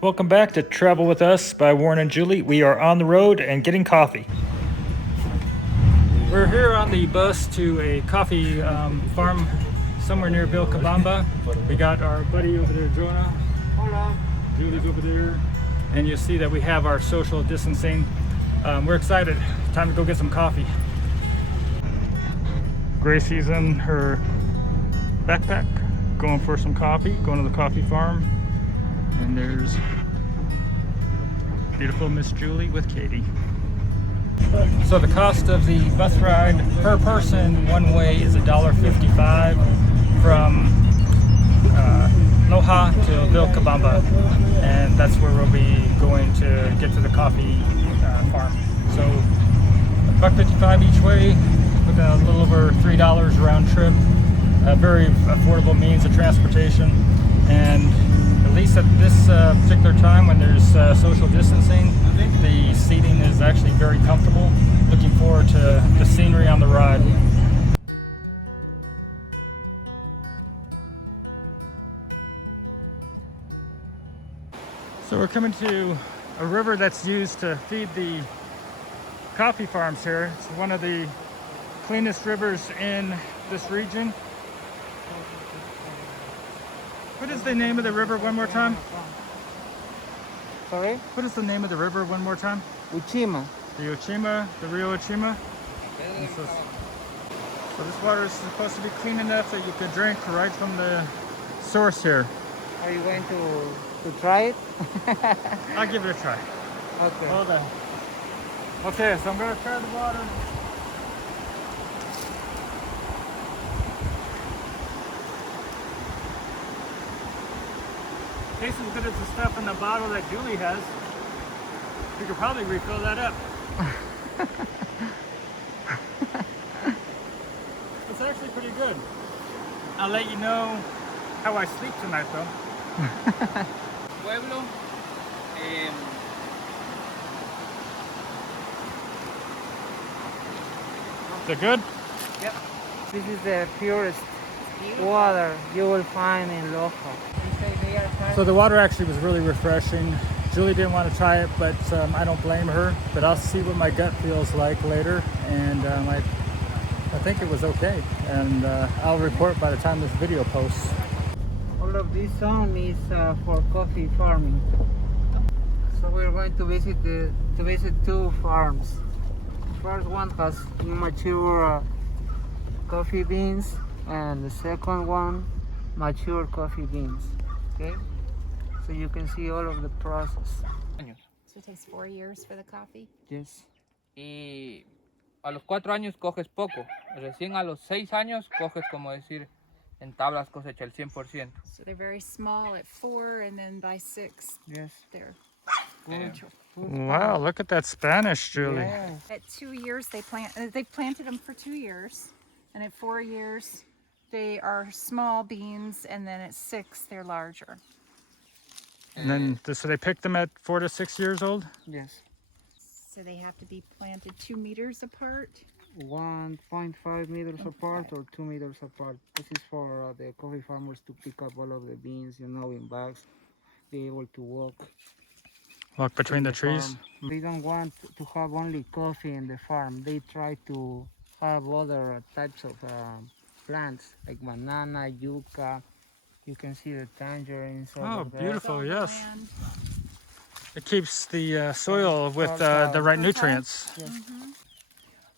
Welcome back to Travel With Us by Warren and Julie. We are on the road and getting coffee. We're here on the bus to a coffee farm somewhere near Vilcabamba. We got our buddy over there, Jonah. Hola. Julie's over there. And you'll see that we have our social distancing. We're excited. Time to go get some coffee. Gracie's in her backpack, going for some coffee, going to the coffee farm. And there's beautiful Miss Julie with Katie. So the cost of the bus ride per person one way is $1.55 from Loja to Vilcabamba, and that's where we'll be going to get to the coffee farm. So $1.55 each way, with a little over $3 round trip. A very affordable means of transportation, and at least at this particular time when there's social distancing, the seating is actually very comfortable. Looking forward to the scenery on the ride. So we're coming to a river that's used to feed the coffee farms here. It's one of the cleanest rivers in this region. What is the name of the river one more time? Sorry? What is the name of the river one more time? Uchima. The Uchima, the Rio Uchima. So this water is supposed to be clean enough that you could drink right from the source here. Are you going to try it? I'll give it a try. Okay. Hold on. Okay, so I'm going to try the water. Tastes as good as the stuff in the bottle that Julie has. We could probably refill that up. It's actually pretty good. I'll let you know how I sleep tonight though. Pueblo. Is it good? Yep. This is the purest water you will find in Loja. So the water actually was really refreshing. Julie didn't want to try it, but I don't blame her. But I'll see what my gut feels like later, and I think it was okay. And I'll report by the time this video posts. All of this zone is for coffee farming. So we're going to visit two farms. The first one has mature coffee beans, and the second one mature coffee beans. Okay, so you can see all of the process. So it takes 4 years for the coffee? Yes. Y a los 4 años coges poco. Recién a los 6 años coges, como decir, en tablas cosecha el 100%. So they're very small at 4, and then by 6, Yes. they're Good. Wow, look at that Spanish, Julie. Yes. at 2 years they've planted them for 2 years, and at 4 years they are small beans, and then at 6 they're larger. And then, so they pick them at 4 to 6 years old? Yes. So they have to be planted 2 meters apart. 1.5 meters apart or 2 meters apart. This is for the coffee farmers to pick up all of the beans, in bags, be able to walk. Walk between the trees? Farm. They don't want to have only coffee in the farm. They try to have other types of plants like banana, yucca. You can see the tangerines. Oh, over there. beautiful, On the yes. land. It keeps the soil with the right nutrients. Yes.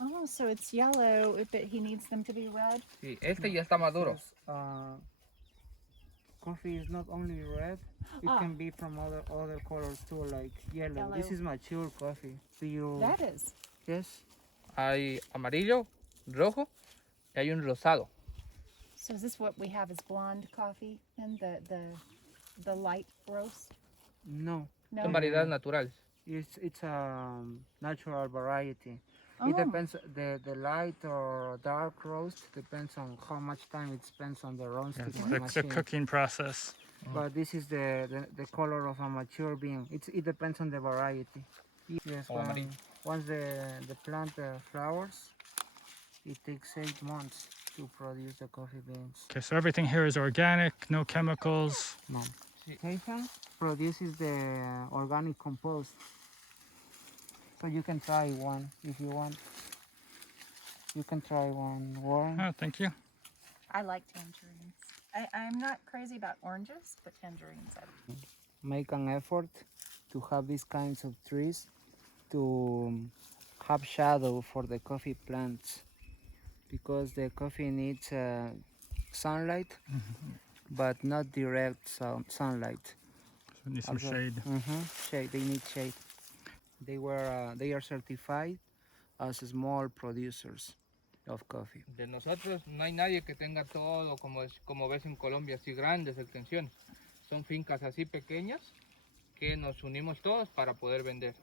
Oh, so it's yellow, but he needs them to be red? Sí, este ya está maduro. Coffee is not only red, it can be from other colors too, like yellow. This Yellow. is mature coffee. Do you? That is. Yes. Hay amarillo, rojo y hay un rosado. So is this what we have as blonde coffee, and the light roast? No. No? Son variedades naturales. It's a natural variety. Oh. It depends. The light or dark roast depends on how much time it spends on the roasting The machine. cooking process. But this is the color of a mature bean. It depends on the variety. Yes. Oh, amarillo. Once the plant flowers, it takes 8 months to produce the coffee beans. Okay, so everything here is organic, no chemicals. No. Hafen produces the organic compost. So you can try one if you want. You can try one, Warren. Oh, thank you. I like tangerines. I'm not crazy about oranges, but tangerines. Make an effort to have these kinds of trees to have shadow for the coffee plants, because the coffee needs sunlight, but not direct sunlight. So need some shade. Shade. They need shade. They are certified as small producers of coffee. De nosotros no hay nadie que tenga todo como ves en Colombia, así grandes extensiones. Son fincas así pequeñas que nos unimos todos para poder vender.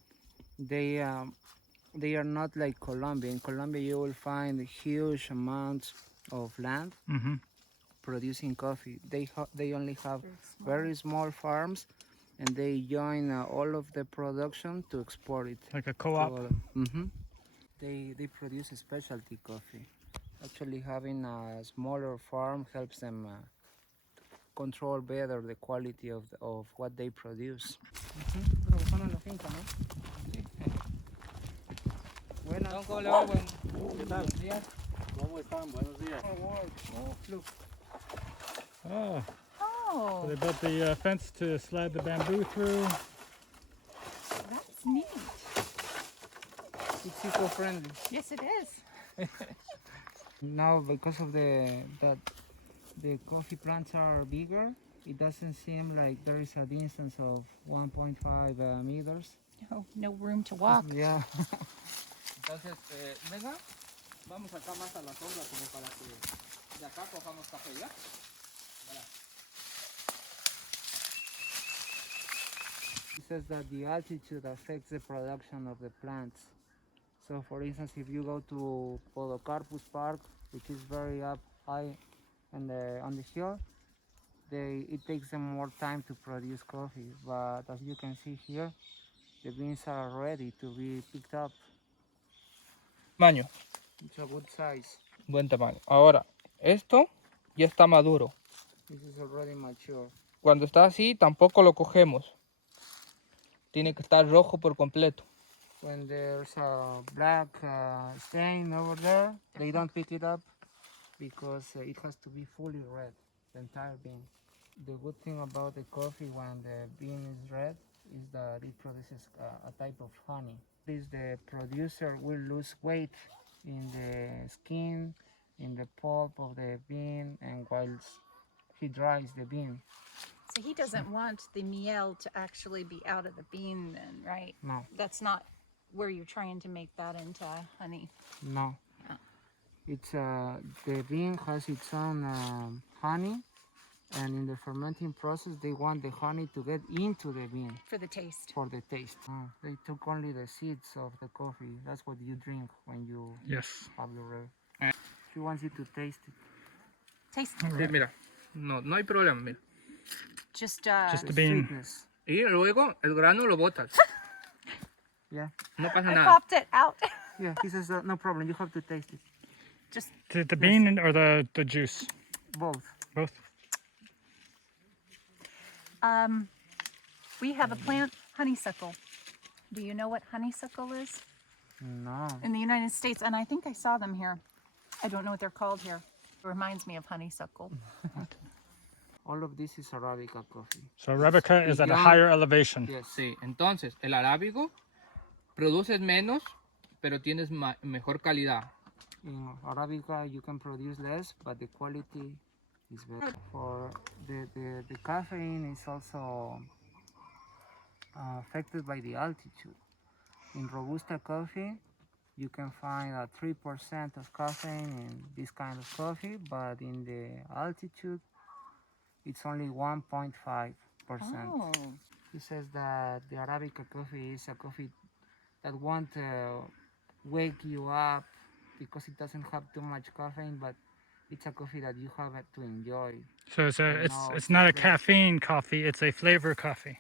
They are not like Colombia. In Colombia, you will find huge amounts of land producing coffee. They only have very small farms, and they join all of the production to export it. Like a co-op. They produce a specialty coffee. Actually, having a smaller farm helps them control better the quality of what they produce. Trabajando en la finca, ¿no? Buenas. ¿Cómo le va? Buenos días. ¿Cómo están? Buenos días. Look. Oh, Oh, so they built the fence to slide the bamboo through. that's neat. It's eco-friendly. Yes, it is. Now, because of the coffee plants are bigger, it doesn't seem like there is a distance of 1.5 meters. No room to walk. Yeah. Entonces, venga, vamos acá más a la sombra como para que de acá cojamos café ya. It says that the altitude affects the production of the plants. So, for instance, if you go to Podocarpus Park, which is very up high on the hill, it takes them more time to produce coffee. But as you can see here, the beans are ready to be picked up. Tamaño. It's a good size. Buen tamaño. Ahora, esto ya está maduro. This is already mature. Cuando está así, tampoco lo cogemos. Tiene que estar rojo por completo. When there's a black stain over there, they don't pick it up because it has to be fully red, the entire bean. The good thing about the coffee when the bean is red is that it produces a type of honey. The producer will lose weight in the skin, in the pulp of the bean, and whilst he dries the bean. So he doesn't want the miel to actually be out of the bean then, right? No. That's not where you're trying to make that into honey. No. It's the bean has its own honey, and in the fermenting process they want the honey to get into the bean For the taste. for the taste. They took only the seeds of the coffee. That's what you drink when you Yes. have your rare. She wants you to taste it. Taste. Sí, mira, no hay problema, mira. Just Just the bean. Sweetness. Y luego el grano lo botas. Yeah. No pasa I nada. popped it out. Yeah, he says no problem, you have to taste it. Just The bean or the juice? Both. Both. we have a plant, honeysuckle. Do you know what honeysuckle is? No. In the United States, and I think I saw them here. I don't know what they're called here. It reminds me of honeysuckle. All of this is Arabica coffee. So Arabica is at a young. higher elevation. Yes. Sí, entonces el arábigo produces menos, pero tienes mejor calidad. In Arabica you can produce less, but the quality is better. For the caffeine is also affected by the altitude. In Robusta coffee, you can find 3% of caffeine in this kind of coffee, but in the altitude, it's only 1.5%. Oh. He says that the Arabica coffee is a coffee that won't wake you up because it doesn't have too much caffeine, but it's a coffee that you have to enjoy. So it's not a caffeine coffee, it's a flavor coffee.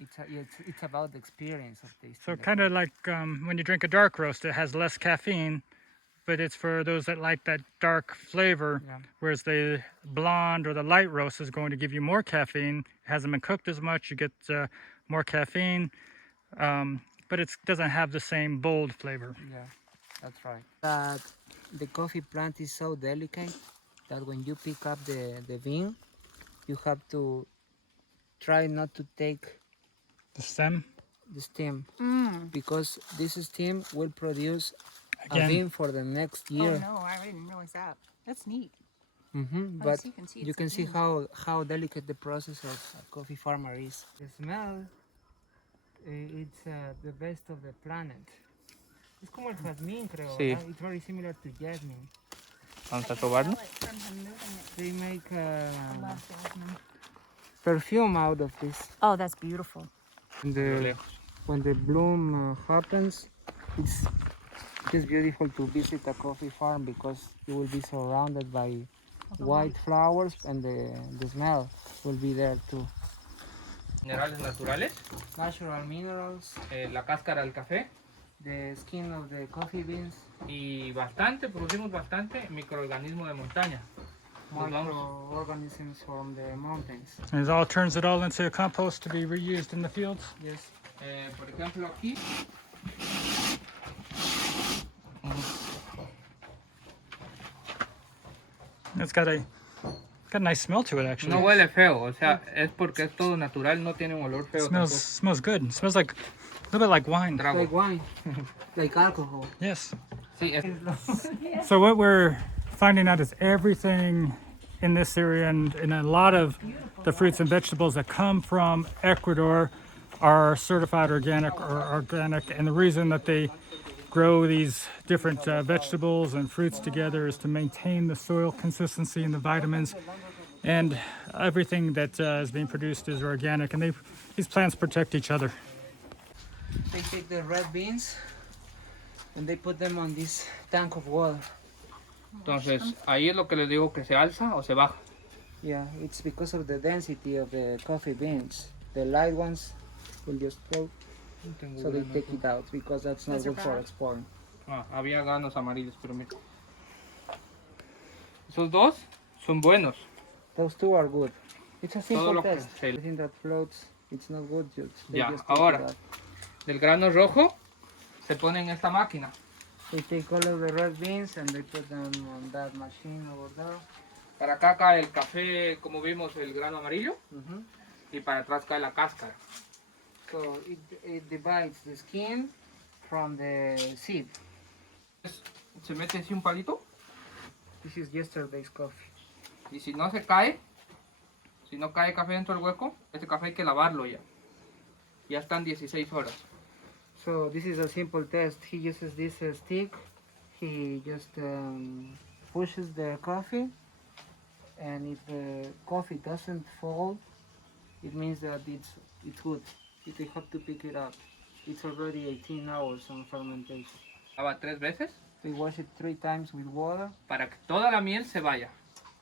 It's about the experience of tasting. So the kind of like when you drink a dark roast, it has less caffeine, but it's for those that like that dark flavor, Yeah. whereas the blonde or the light roast is going to give you more caffeine. It hasn't been cooked as much, you get more caffeine, but it doesn't have the same bold flavor. Yeah, that's right. But the coffee plant is so delicate that when you pick up the bean, you have to try not to take The stem, the steam Mm. because this steam will produce a again, bean for the next Oh year. no, I didn't realize that. That's neat. But so you can see you it's a can see bean. how delicate the process of a coffee farmer is. The smell, it's the best of the planet. Es como el jazmín, creo. Sí. ¿verdad? It's very similar to jasmine. Vamos a probarlo. They make I love jasmine. perfume out of this. Oh, that's beautiful. When the bloom happens, it's just beautiful to visit a coffee farm because you will be surrounded by white flowers and the smell will be there too. Minerales naturales, Natural minerals, la cáscara del café the skin of the coffee beans, y producimos bastante microorganismo de montaña. Pues vamos, microorganisms from the mountains. and it all turns it all into compost to be reused in the fields. Yes. por ejemplo aquí, It's got a nice smell to it, actually. no huele feo, o sea, es porque es todo natural, no tiene un olor feo Smells good. It smells like a little bit like wine. tampoco. Like wine, like alcohol. Yes. Sí, es, So what we're finding out is everything in this area and a lot of the fruits and vegetables that come from Ecuador are certified organic or organic. And the reason that they grow these different vegetables and fruits together is to maintain the soil consistency and the vitamins. And everything that is being produced is organic. And these plants protect each other. They take the red beans and they put them on this tank of water. entonces ahí es lo que les digo que se alza o se baja. Yeah, it's because of the density of the coffee beans. The light ones will just float, so they take it out because that's not Those are good for bad. exporting. Había ganos amarillos, pero mira. Esos dos son buenos. Those two are good. It's a Todo simple lo que test. se- Everything that floats, it's not good. They Ya, just take ahora. it out. Del grano rojo se pone en esta máquina. They take all of the red beans and they put them on that machine over there. Para acá cae el café, como vimos, el grano amarillo, Mhm. y para atrás cae la cáscara. So it divides the skin from the seed. Se mete así un palito This is yesterday's coffee. y si no se cae, si no cae café dentro del hueco, este café hay que lavarlo ya. Ya están 16 horas. So this is a simple test. He uses this stick. He just pushes the coffee, and if the coffee doesn't fall, it means that it's good. They have to pick it up. It's already 18 hours on fermentation. Lava 3 veces They wash it 3 times with water para que toda la miel se vaya.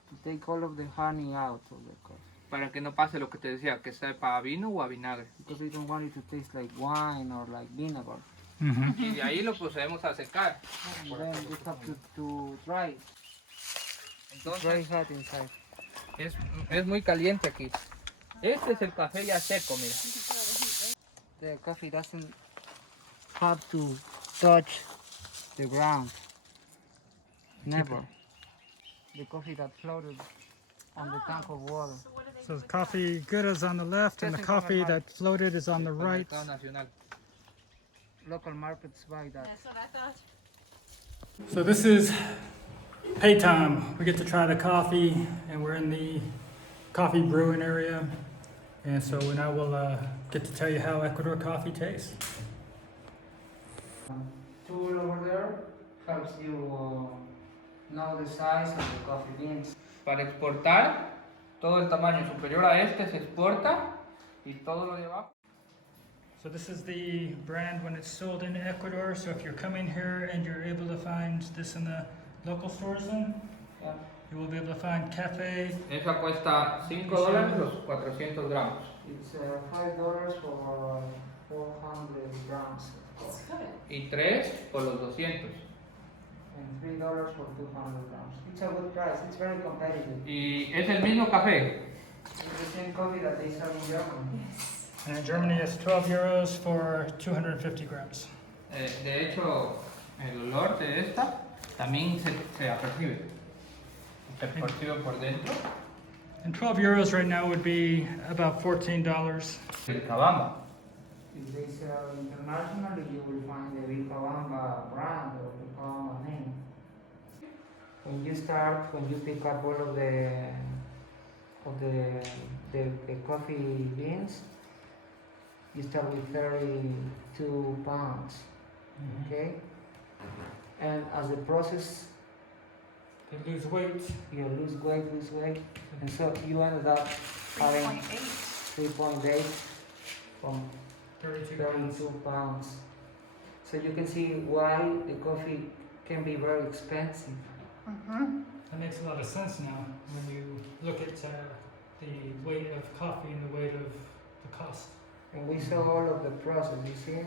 to take all of the honey out of the coffee. Para que no pase lo que te decía, que sepa a vino o a vinagre. Because we don't want it to taste like wine or like vinegar. Y de ahí lo procedemos a secar. And then you have to dry it. It's very Entonces hot inside. es muy caliente aquí. Este es el café ya seco, mira. The coffee doesn't have to touch the ground. Never. The coffee that floated on the tank of water. So the coffee good is on the left and the coffee that floated is on the Al right. mercado nacional. Local markets buy that. That's what I thought. So this is pay time. We get to try the coffee and we're in the coffee brewing area. And so now we'll get to tell you how Ecuador coffee tastes. Tool over there helps you know the size of the coffee beans. Para exportar, todo el tamaño superior a este se exporta y todo lo de abajo. So this is the brand when it's sold in Ecuador. So if you're coming here and you're able to find this in the local stores then, Yeah. you will be able to find cafe. Esa cuesta $5 los 400 gramos. It's $5 for 400 grams. Y 3 por los 200. And $3 $3 for 200 grams. It's a good price. It's very competitive. ¿Y es el mismo café? It's the same coffee that they sell in Germany. And in Germany, it's 12 euros for 250 grams. De hecho, el olor de esta también se apercibe. Se percibe por dentro. And 12 euros right now would be about $14. Vilcabamba. If they sell internationally, you will find the Vilcabamba brand or Vilcabamba name. When you pick up all of the coffee beans, you start with 32 pounds, okay? And as the process, They lose weight. you lose weight, and so you ended up having 3.8 from 32 pounds. So you can see why the coffee can be very expensive. That makes a lot of sense now when you look at the weight of coffee and the weight of the cost. And we saw all of the process, you see?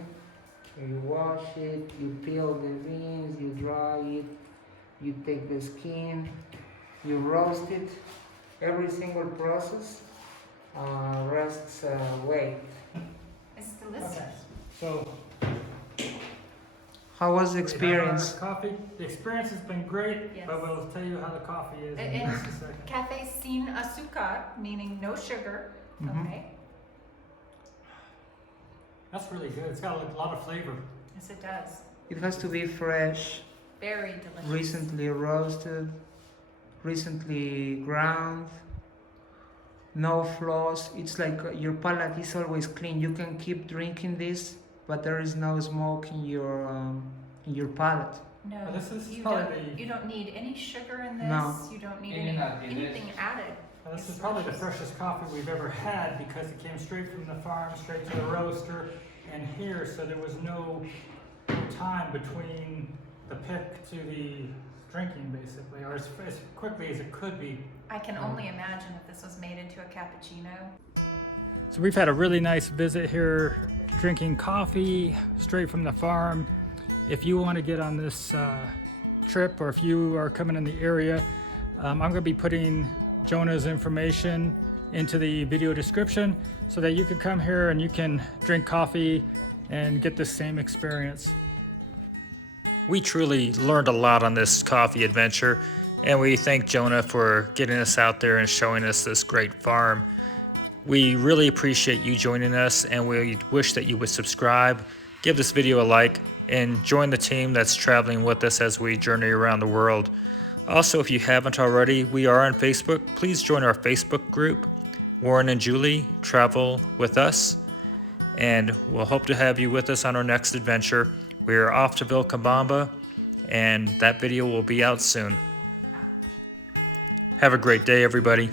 You wash it, you peel the beans, you dry it, you take the skin, you roast it. Every single process rests weight. It's delicious. So, How was the we have experience? our coffee. The experience has been great, Yes. but we'll tell you how the coffee is in And- just a second. Cafe sin azúcar, meaning no sugar. Okay. That's really good. It's got a lot of flavor. Yes, it does. It has to be fresh, Very delicious. recently roasted, recently ground, no flaws. It's like your palate is always clean. You can keep drinking this, but there is no smoke in your palate. No, Well, this is you probably don't. You don't need any sugar in this. No. You don't need Any anything added. Well, this is probably the freshest coffee we've ever had because it came straight from the farm, straight to the roaster, and here, so there was no time between the pick to the drinking, basically, or as quickly as it could be. I can only imagine if this was made into a cappuccino. So we've had a really nice visit here, drinking coffee straight from the farm. If you want to get on this trip, or if you are coming in the area, I'm going to be putting Jonah's information into the video description so that you can come here and you can drink coffee and get the same experience. We truly learned a lot on this coffee adventure, and we thank Jonah for getting us out there and showing us this great farm. We really appreciate you joining us, and we wish that you would subscribe, give this video a like, and join the team that's traveling with us as we journey around the world. Also, if you haven't already, we are on Facebook. Please join our Facebook group, Warren and Julie Travel With Us, and we'll hope to have you with us on our next adventure. We're off to Vilcabamba, and that video will be out soon. Have a great day, everybody.